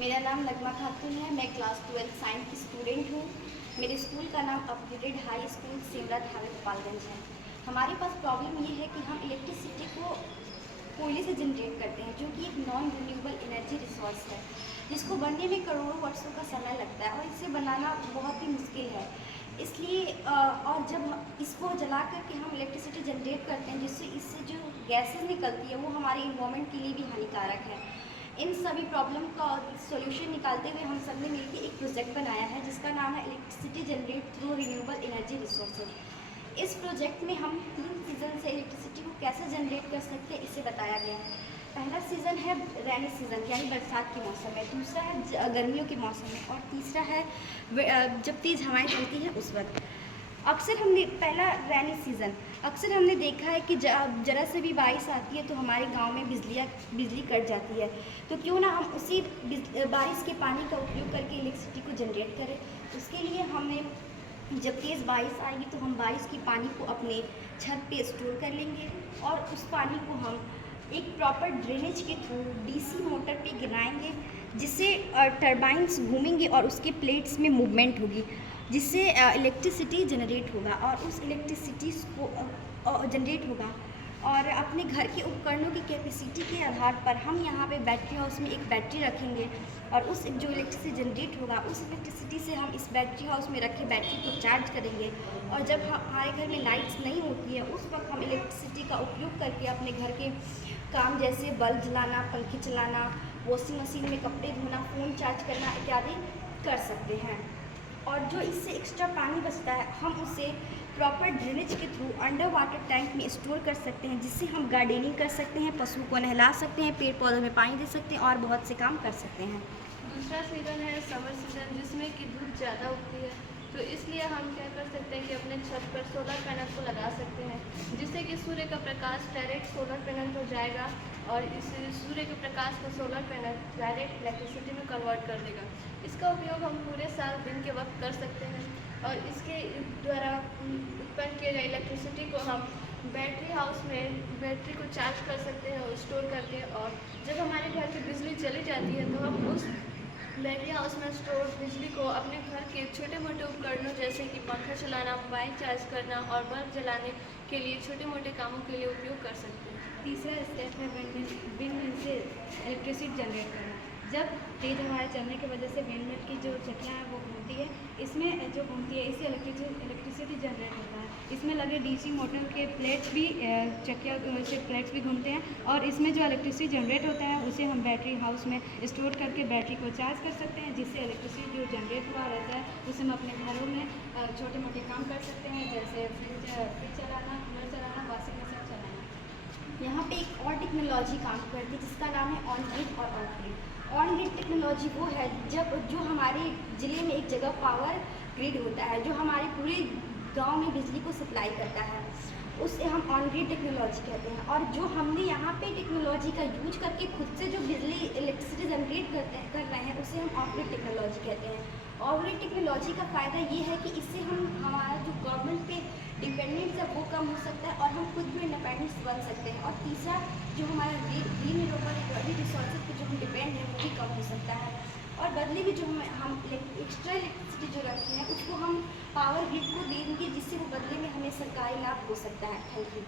मेरा नाम नगमा खातून है। मैं क्लास 12 साइंस की स्टूडेंट हूँ। मेरे स्कूल का नाम upgraded high school Simra Thawe Gopalganj है। हमारे पास प्रॉब्लम ये है कि हम इलेक्ट्रिसिटी को कोयले से जनरेट करते हैं, जो कि एक नॉन रिन्यूएबल एनर्जी रिसोर्स है, जिसको बनने में करोड़ों वर्षों का समय लगता है और इसे बनाना बहुत ही मुश्किल है। इसलिए और जब इसको जला करके हम इलेक्ट्रिसिटी जनरेट करते हैं, जिससे इससे जो गैसेस निकलती है वो हमारे इन्वायरमेंट के लिए भी हानिकारक है। इन सभी प्रॉब्लम का सॉल्यूशन निकालते हुए हम सब ने मिलकर एक प्रोजेक्ट बनाया है, जिसका नाम है electricity generate through renewable energy resources. इस प्रोजेक्ट में हम 3 सीज़न से इलेक्ट्रिसिटी को कैसे जनरेट कर सकते हैं इसे बताया गया है। पहला सीज़न है रैनी सीज़न, यानी बरसात के मौसम में। दूसरा है गर्मियों के मौसम में। और तीसरा है जब तेज़ हवाएं चलती हैं उस वक्त। अक्सर हमने पहला रैनी सीज़न, अक्सर हमने देखा है कि ज़रा से भी बारिश आती है तो हमारे गांव में बिजली कट जाती है। तो क्यों ना हम उसी बारिश के पानी का उपयोग करके इलेक्ट्रिसिटी को जनरेट करें। उसके लिए हमें जब तेज़ बारिश आएगी तो हम बारिश के पानी को अपने छत पे स्टोर कर लेंगे और उस पानी को हम एक प्रॉपर ड्रेनेज के थ्रू डीसी मोटर पे गिराएंगे, जिससे टरबाइंस घूमेंगे और उसके प्लेट्स में मूवमेंट होगी, जिससे इलेक्ट्रिसिटी जनरेट होगा। और उस इलेक्ट्रिसिटी को जनरेट होगा और अपने घर के उपकरणों की कैपेसिटी के आधार पर हम यहाँ पे बैटरी हाउस में एक बैटरी रखेंगे और उस जो इलेक्ट्रिसिटी जनरेट होगा उस इलेक्ट्रिसिटी से हम इस बैटरी हाउस में रखे बैटरी को चार्ज करेंगे। और जब हमारे घर में लाइट्स नहीं होती है उस वक्त हम इलेक्ट्रिसिटी का उपयोग करके अपने घर के काम जैसे बल्ब जलाना, पंखे चलाना, वॉशिंग मशीन में कपड़े धोना, फ़ोन चार्ज करना इत्यादि कर सकते हैं। और जो इससे एक्स्ट्रा पानी बचता है हम उसे प्रॉपर ड्रेनेज के थ्रू अंडर वाटर टैंक में स्टोर कर सकते हैं, जिससे हम गार्डनिंग कर सकते हैं, पशु को नहला सकते हैं, पेड़ पौधों में पानी दे सकते हैं और बहुत से काम कर सकते हैं। दूसरा सीज़न है समर सीज़न, जिसमें कि धूप ज़्यादा उगती है, तो इसलिए हम क्या कर सकते हैं कि अपने छत पर सोलर पैनल को लगा सकते हैं, जिससे कि सूर्य का प्रकाश डायरेक्ट सोलर पैनल पर जाएगा और इस सूर्य के प्रकाश को सोलर पैनल डायरेक्ट इलेक्ट्रिसिटी में कन्वर्ट कर देगा। इसका उपयोग हम पूरे साल दिन के वक्त कर सकते हैं और इसके द्वारा उत्पन्न किए गए इलेक्ट्रिसिटी को हम बैटरी हाउस में बैटरी को चार्ज कर सकते हैं और स्टोर करके, और जब हमारे घर की बिजली चली जाती है तो हम उस बैटरी हाउस में स्टोर बिजली को अपने घर के छोटे मोटे उपकरणों जैसे कि पंखा चलाना, मोबाइल चार्ज करना और बल्ब जलाने के लिए छोटे मोटे कामों के लिए उपयोग कर सकते हैं। तीसरा स्टेप है विंडमिल से इलेक्ट्रिसिटी जनरेट करना। जब तेज़ हवाएं चलने की वजह से विंडमिल की जो चक्कियाँ हैं वो घूमती है, इसमें जो घूमती है इससे इलेक्ट्रिसिटी जनरेट होता है। इसमें लगे डीसी मोटर के प्लेट्स भी चक्कियाँ से प्लेट्स भी घूमते हैं और इसमें जो इलेक्ट्रिसिटी जनरेट होता है उसे हम बैटरी हाउस में स्टोर करके बैटरी को चार्ज कर सकते हैं, जिससे इलेक्ट्रिसिटी जो जनरेट हुआ रहता है उसे हम अपने घरों में छोटे मोटे काम कर सकते हैं, जैसे फ्रिज चलाना, कूलर चलाना, वॉशिंग मशीन चलाना। यहाँ पे एक और टेक्नोलॉजी काम करती है जिसका नाम है ऑन ग्रिड और of grid. On grid technology वो है जो हमारे ज़िले में एक जगह पावर ग्रिड होता है, जो हमारे पूरे गांव में बिजली को सप्लाई करता है, उसे हम ऑन ग्रिड टेक्नोलॉजी कहते हैं। और जो हमने यहाँ पे टेक्नोलॉजी का यूज करके खुद से जो बिजली इलेक्ट्रिसिटी जनरेट कर रहे हैं उसे हम ऑफ ग्रिड टेक्नोलॉजी कहते हैं। ऑफ ग्रिड टेक्नोलॉजी का फ़ायदा ये है कि इससे हमारा जो गवर्नमेंट पे डिपेंडेंस है वो कम हो सकता है और हम खुद भी इंडिपेंडेंस बन सकते हैं। और तीसरा जो हमारा रिन्यूएबल रिसोर्सेज पे जो हम डिपेंड हैं वो भी कम हो सकता है। और बदले में जो हम एक्स्ट्रा इलेक्ट्रिसिटी जो रखते हैं उसको हम पावर ग्रिड को दे देंगे, जिससे वो बदले में हमें सरकारी लाभ हो सकता है। Thank you.